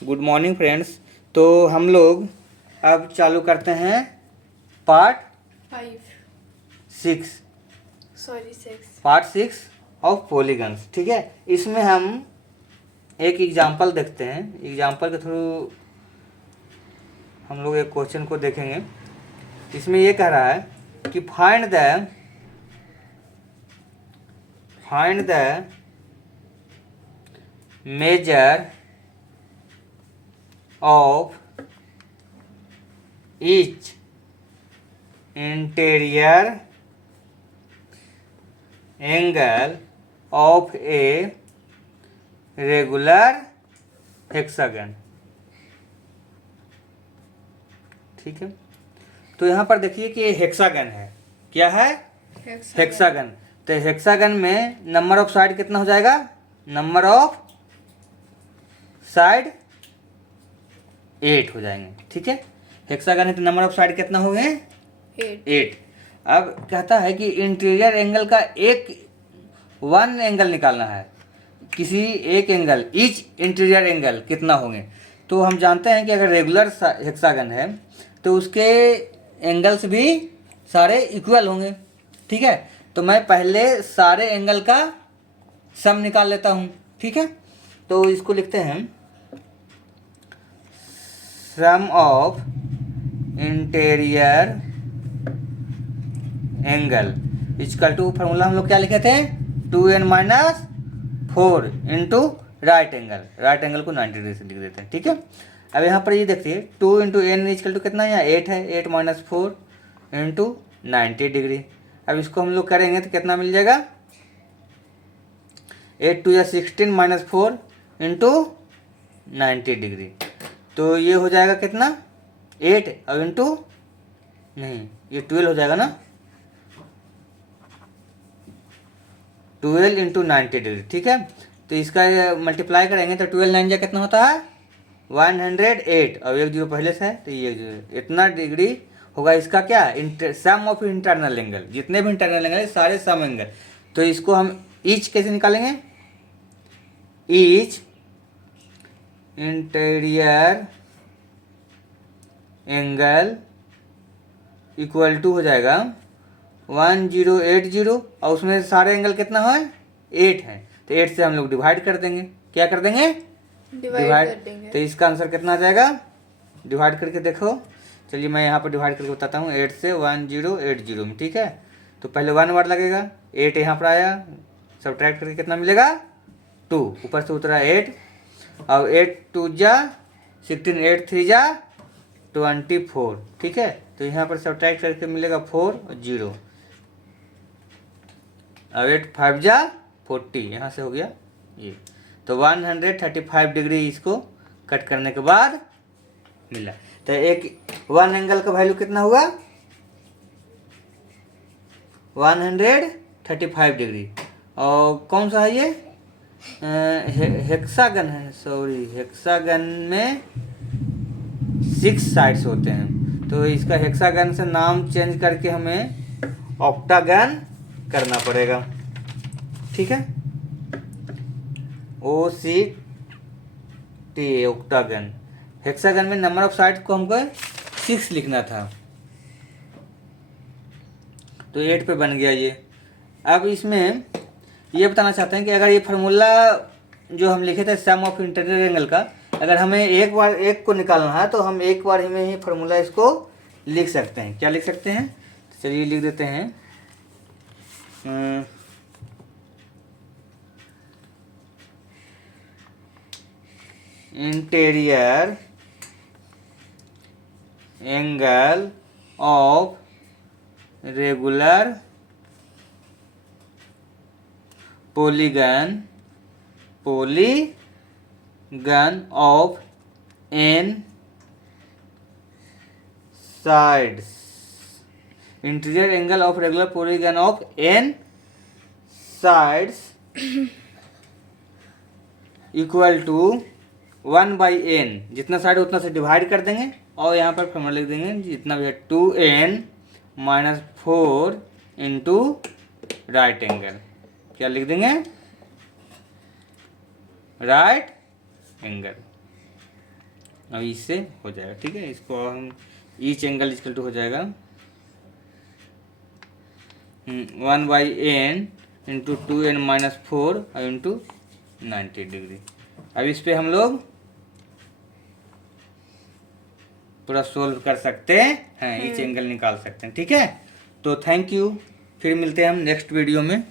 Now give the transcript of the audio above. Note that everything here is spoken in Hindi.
Good morning friends. तो हम लोग अब चालू करते हैं part 5 6 sorry 6। Part 6 of polygons. ठीक है, इसमें हम एक एग्जांपल देखते हैं। एग्जांपल के थ्रू हम लोग एक क्वेश्चन को देखेंगे। इसमें ये कह रहा है कि find the measure of each interior angle of a regular hexagon. ठीक है, तो यहाँ पर देखिए कि ये हेक्सागन है। क्या है? हेक्सागन। तो हेक्सागन में नंबर ऑफ साइड कितना हो जाएगा? नंबर ऑफ साइड 8 हो जाएंगे। ठीक है, हेक्सागन है तो नंबर ऑफ साइड कितना हो गए? 8। अब कहता है कि इंटीरियर एंगल का वन एंगल निकालना है। किसी एक एंगल, ईच इंटीरियर एंगल कितना होंगे? तो हम जानते हैं कि अगर रेगुलर हेक्सागन है तो उसके एंगल्स भी सारे इक्वल होंगे। ठीक है, तो मैं पहले सारे एंगल का सम निकाल लेता हूँ। ठीक है, तो इसको लिखते हैं sum of interior angle equal to, formula हम लोग क्या लिखे थे? 2n-4 into right angle. Right angle को 90 डिग्री से लिख देते हैं। ठीक है, अब यहाँ पर ये देखिए 2 इंटू एन इक्वल टू कितना? यहाँ 8 है। 8-4 इंटू 90 डिग्री। अब इसको हम लोग करेंगे तो कितना मिल जाएगा? 8 या 16-4 इंटू 90 डिग्री। तो ये हो जाएगा कितना? 8 अब इंटू नहीं, ये 12 हो जाएगा ना, 12 इंटू 90 डिग्री। ठीक है, तो इसका मल्टीप्लाई करेंगे तो 12 9 जा कितना होता है? 108। और एक जीरो पहले से है तो ये इतना डिग्री होगा। इसका क्या? सम ऑफ इंटरनल एंगल, जितने भी इंटरनल एंगल है सारे सम एंगल। तो इसको हम ईच कैसे निकालेंगे? Each interior angle equal to हो जाएगा 1080 और उसमें सारे एंगल कितना है? 8 है। तो 8 से हम लोग डिवाइड कर देंगे। क्या कर देंगे? डिवाइड कर देंगे। तो इसका आंसर कितना आ जाएगा? डिवाइड करके देखो। चलिए मैं यहाँ पर डिवाइड करके बताता हूँ। 8 से 1080 में। ठीक है, तो पहले 1 वर्ड लगेगा। 8 यहाँ पर आया, सब्ट्रैक्ट करके कितना मिलेगा? 2। ऊपर से उतरा 8 और 8 2 जा 16, 8 3 जा 24। ठीक है, तो यहाँ पर सब्ट्रैक्ट करके मिलेगा 4 और 0 और 8 5 जा 40। यहाँ से हो गया ये। तो 135 डिग्री इसको कट करने के बाद मिला। तो एक वन एंगल का वैल्यू कितना हुआ? 135 डिग्री। और कौन सा है ये? हेक्सागन है। सॉरी, हेक्सागन में 6 साइड्स होते हैं, तो इसका हेक्सागन से नाम चेंज करके हमें ऑक्टागन करना पड़ेगा। ठीक है, OCT ऑक्टागन। हेक्सागन में नंबर ऑफ साइड को हमको 6 लिखना था, तो 8 पे बन गया ये। अब इसमें ये बताना चाहते हैं कि अगर ये फार्मूला जो हम लिखे थे सम ऑफ इंटीरियर एंगल का, अगर हमें एक बार एक को निकालना है तो हम एक बार में ही फार्मूला इसको लिख सकते हैं। क्या लिख सकते हैं? चलिए लिख देते हैं। Interior angle of regular polygon of n sides. Interior angle of regular polygon of n sides equal to 1/n। जितना साइड उतना से डिवाइड कर देंगे और यहाँ पर फॉर्मूला लिख देंगे जितना भी है 2n-4 इंटू राइट एंगल। क्या लिख देंगे? Right angle. अब इससे हो जाएगा, ठीक है। इसको हम ईच एंगल इक्वल टू हो जाएगा 1/n इंटू 2n-4 और इंटू 90 डिग्री। अब इस पे हम लोग पूरा सोल्व कर सकते हैं, ईच एंगल निकाल सकते हैं, ठीक है। तो थैंक यू, फिर मिलते हैं हम नेक्स्ट वीडियो में।